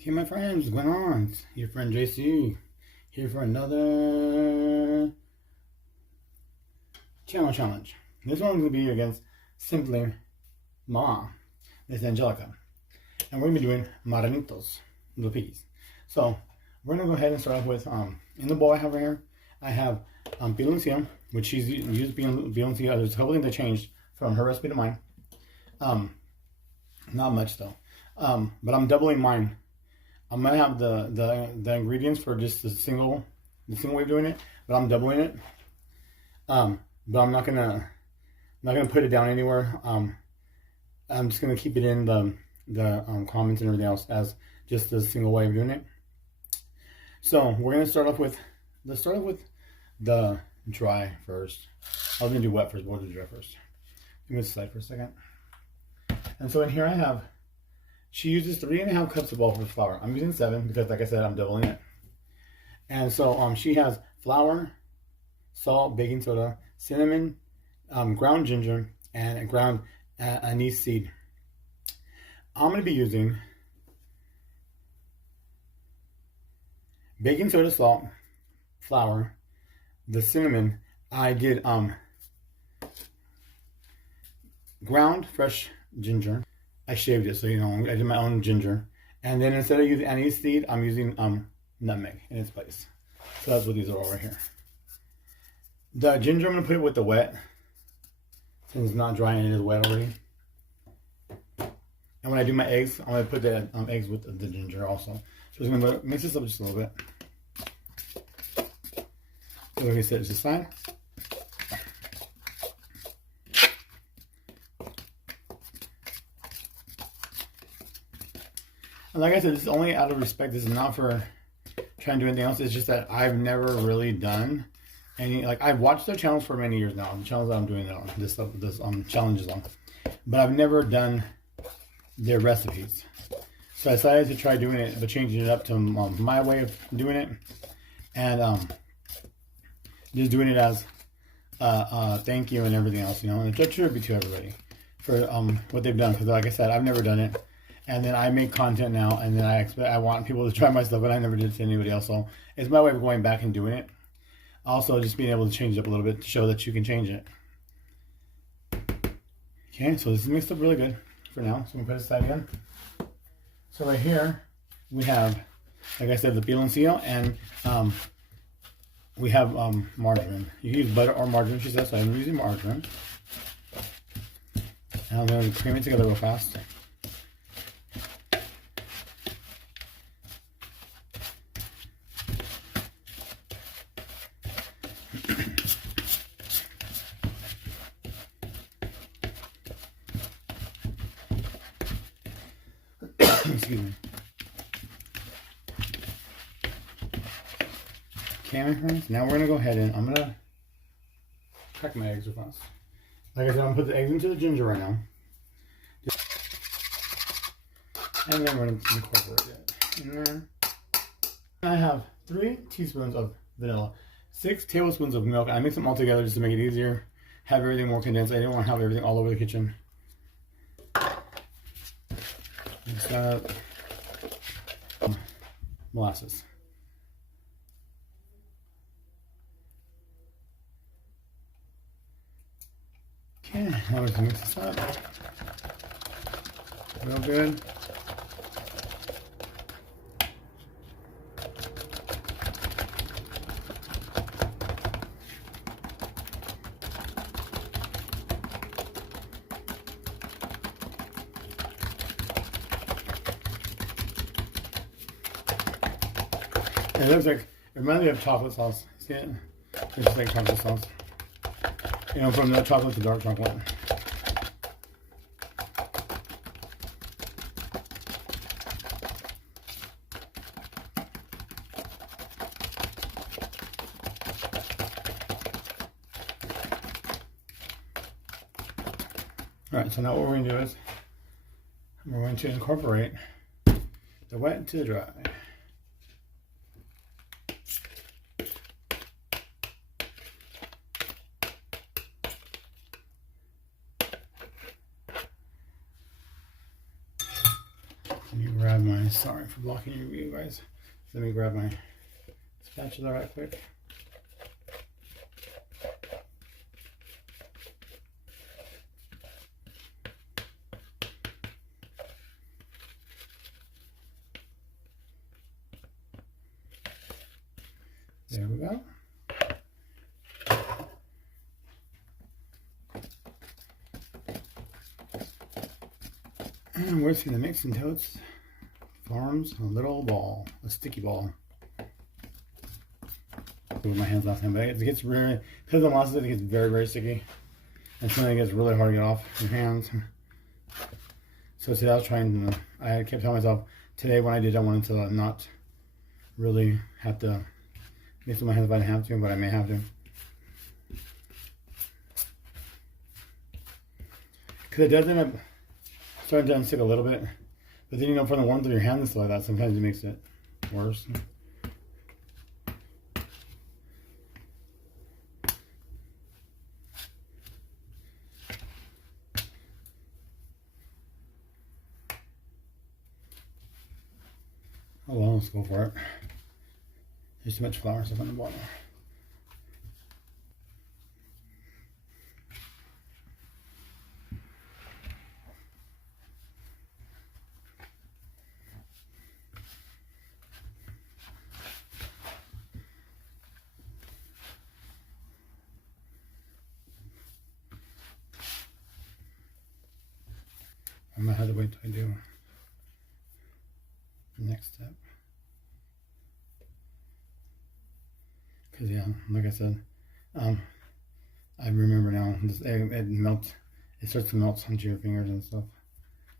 Okay, my friends, what's going on? It's your friend JC here for another channel challenge. This one's going to be against Simply Ma. This is Angelica. And we're going to be doing marranitos, little piggies. So, we're going to go ahead and start off with, in the bowl I have right here, I have piloncillo, which she's used piloncillo. There's a couple things that changed from her recipe to mine. Not much though. But I'm doubling mine. I'm gonna have the ingredients for just the single way of doing it, but I'm doubling it. But I'm not gonna put it down anywhere. I'm just gonna keep it in the comments and everything else as just the single way of doing it. So we're gonna start off with the dry first. I was gonna do wet first, but we'll do dry first. Give me this aside for a second. And so in here I have. She uses 3.5 cups of all-purpose flour. I'm using 7 because, like I said, I'm doubling it. And so she has flour, salt, baking soda, cinnamon, ground ginger, and ground anise seed. I'm going to be using baking soda, salt, flour, the cinnamon. I did ground fresh ginger. I shaved it, so you know, I did my own ginger. And then instead of using anise seed, I'm using nutmeg in its place. So that's what these are all right here. The ginger, I'm going to put it with the wet, since it's not dry and it is wet already. And when I do my eggs, I'm going to put the eggs with the ginger also. So I'm going to mix this up just a little bit. So like I said, it's just fine. And like I said, this is only out of respect. This is not for trying to do anything else. It's just that I've never really done any, like, I've watched their channels for many years now. The channels that I'm doing it on, this challenges on. But I've never done their recipes. So I decided to try doing it, but changing it up to my way of doing it. And just doing it as thank you and everything else, you know, and a tribute to everybody for what they've done. Because like I said, I've never done it. And then I make content now, and then I want people to try my stuff, but I never did it to anybody else. So it's my way of going back and doing it. Also, just being able to change it up a little bit to show that you can change it. Okay, so this is mixed up really good for now. So I'm gonna put it aside again. So right here we have, like I said, the piloncillo, and we have margarine. You can use butter or margarine, she says. So I'm using margarine, and I'm gonna cream it together real fast. Excuse me. Okay, my friends, now we're going to go ahead and I'm going to crack my eggs real fast. Like I said, I'm going to put the eggs into the ginger right now. And then we're going to incorporate it in there. I have 3 teaspoons of vanilla, 6 tablespoons of milk. I mix them all together just to make it easier, have everything more condensed. I didn't want to have everything all over the kitchen. Molasses. Okay, now we're gonna mix this up. Real good. It looks like, it reminds me of chocolate sauce. See it? It's just like chocolate sauce. You know, from the chocolate to dark chocolate. Alright, so now what we're going to do is, we're going to incorporate the wet to the dry. Let me grab my, sorry for blocking your view, guys. Let me grab my spatula right quick. There we go. And we're just going to mix until it forms a little ball, a sticky ball. With my hands last time, but it gets really, because of the molasses, it gets very, very sticky. And something gets really hard to get off your hands. So today I was trying to, I kept telling myself, today when I did, I wanted to not really have to mix with my hands if I didn't have to, but I may have to. Because it does end up starting to unstick a little bit. But then, you know, from the warmth of your hands and stuff like that, sometimes it makes it worse. Oh well, let's go for it. There's too much flour stuff on the bottom. I might have to wait till I do the next step. Because yeah, like I said, I remember now, this egg, it melts, it starts to melt onto your fingers and stuff.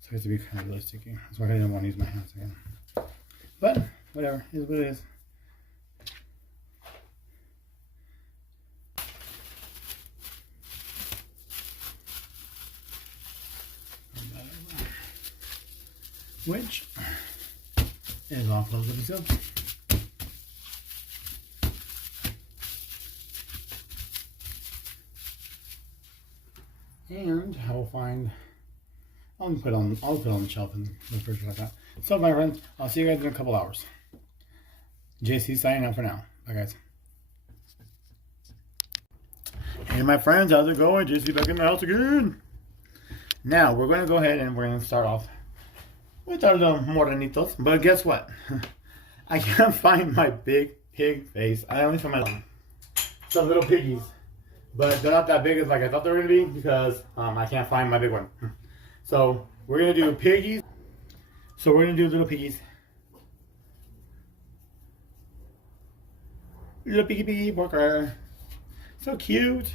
So it has to be kind of really sticky. That's why I didn't want to use my hands again. But, whatever, it is what it is. Which is all closed up itself. And I will find, I'll put it on the shelf in the fridge like that. So my friends, I'll see you guys in a couple hours. JC signing out for now. Bye guys. Hey my friends, how's it going? JC back in the house again. Now we're going to go ahead and we're going to start off with our little morenitos. But guess what? I can't find my big pig face. I only found some little piggies. But they're not that big as like I thought they were going to be because I can't find my big one. So we're going to do piggies. So we're going to do little piggies. Little piggy walker. So cute.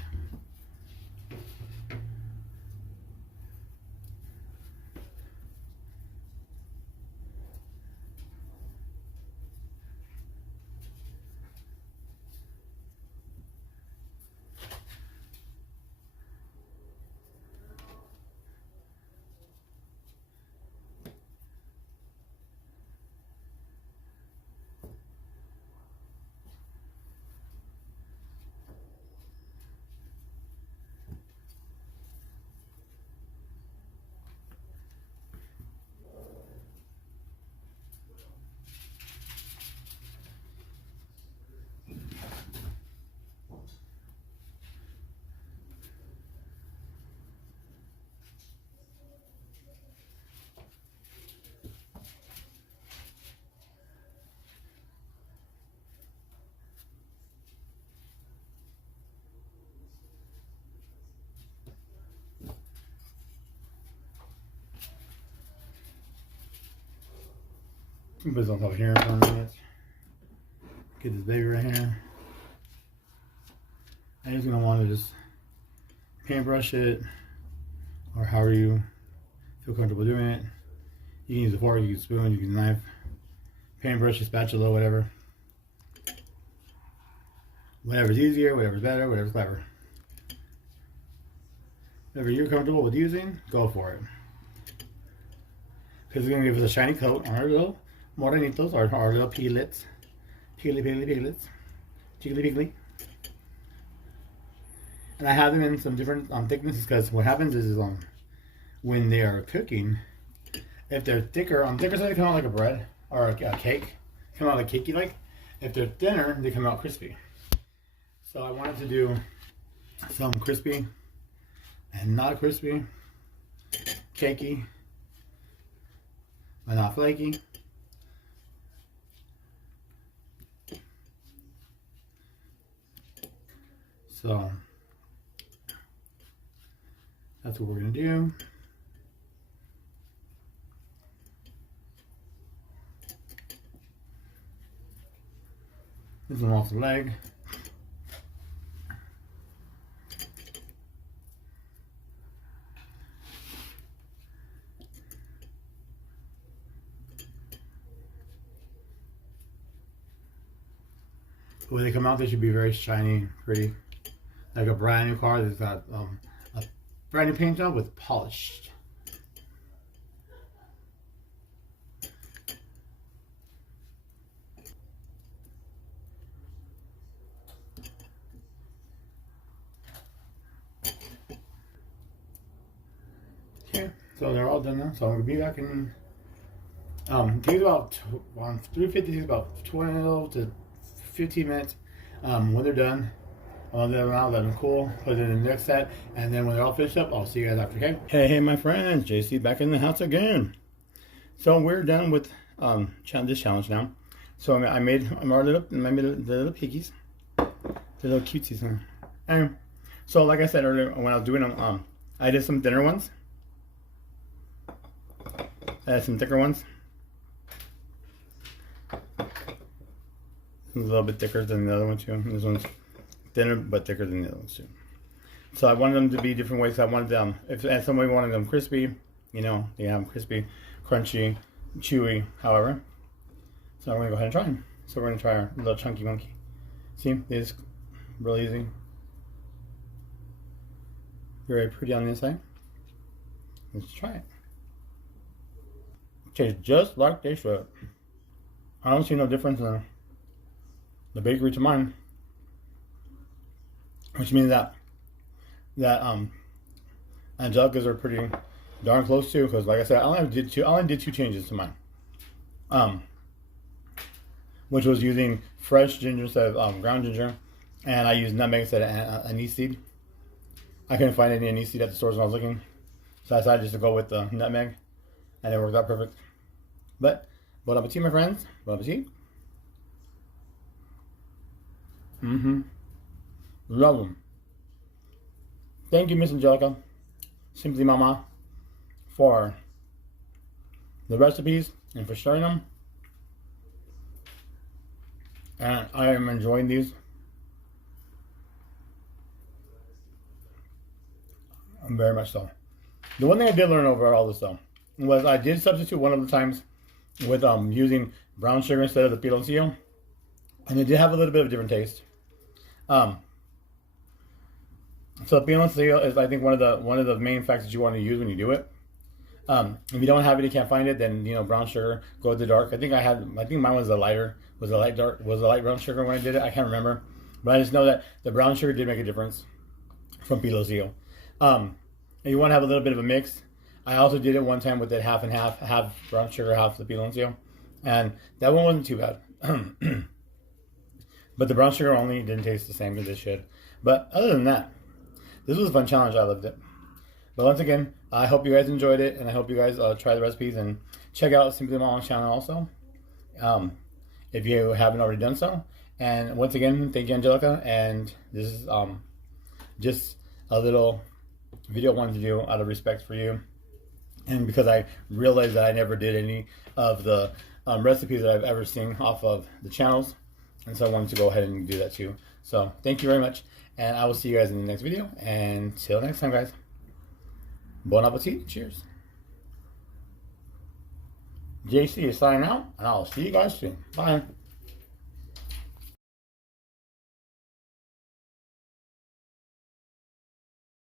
Put this on top here for a minute. Get this baby right here. I'm just gonna want to just paintbrush it, or however you feel comfortable doing it. You can use a fork, you can use a spoon, you can use a knife, paintbrush, a spatula, whatever. Whatever's easier, whatever's better, whatever's clever. Whatever you're comfortable with using, go for it. Because it's gonna give us a shiny coat on our little morenitos, our little piglets. Piglets. Jiggly piggly. And I have them in some different thicknesses because what happens is when they are cooking, If they're thicker, on thicker side they come out like a bread or a cake. Come out like cakey like. If they're thinner, they come out crispy. So I wanted to do some crispy and not crispy, cakey, but not flaky. So that's what we're gonna do. This is off the leg. When they come out, they should be very shiny, pretty, like a brand new car that's got a brand new paint job with polished. Okay, so they're all done now. So I'm gonna be back in. It takes about 350 takes about 12 to 15 minutes. When they're done, I'll let them out, let them cool, put it in the next set, and then when they're all finished up, I'll see you guys after. Okay? Hey, my friends, JC back in the house again. So we're done with this challenge now. So I made the little piggies, the little cutesies. Huh? And so like I said earlier, when I was doing them, I did some thinner ones. I had some thicker ones. A little bit thicker than the other one too. This one's thinner but thicker than the other ones too. So I wanted them to be different ways. I wanted them, if somebody wanted them crispy, you know, they have them crispy, crunchy, chewy, however. So I'm gonna go ahead and try them. So we're gonna try our little chunky monkey. See, it's real easy. Very pretty on the inside. Let's try it. Tastes just like they should. I don't see no difference in the bakery to mine, which means that Angelica's are pretty darn close too. Because like I said, I only did two changes to mine, which was using fresh ginger instead of ground ginger, and I used nutmeg instead of anise seed. I couldn't find any anise seed at the stores when I was looking, so I decided just to go with the nutmeg, and it worked out perfect. But bon appetit, my friends. Bon appetit. Love them. Thank you, Miss Angelica, Simply Mama, for the recipes and for sharing them. And I am enjoying these. Very much so. The one thing I did learn over all this though was I did substitute one of the times with using brown sugar instead of the pellocollo, and it did have a little bit of a different taste. So pellocollo is, I think, one of the main facts that you want to use when you do it. If you don't have it, you can't find it, then you know, brown sugar, go with the dark. I think mine was a light brown sugar when I did it. I can't remember, but I just know that the brown sugar did make a difference from pellocollo. If you want to have a little bit of a mix, I also did it one time with it half and half brown sugar, half the pellocollo, and that one wasn't too bad. But the brown sugar only didn't taste the same as it should. But other than that, this was a fun challenge. I loved it. But once again, I hope you guys enjoyed it, and I hope you guys try the recipes and check out Simply Mama's channel also, if you haven't already done so. And once again, thank you, Angelica. And this is just a little video I wanted to do out of respect for you, and because I realized that I never did any of the recipes that I've ever seen off of the channels, and so I wanted to go ahead and do that too. So thank you very much, and I will see you guys in the next video. And till next time, guys, bon appetit, cheers. JC is signing out, and I'll see you guys soon. Bye.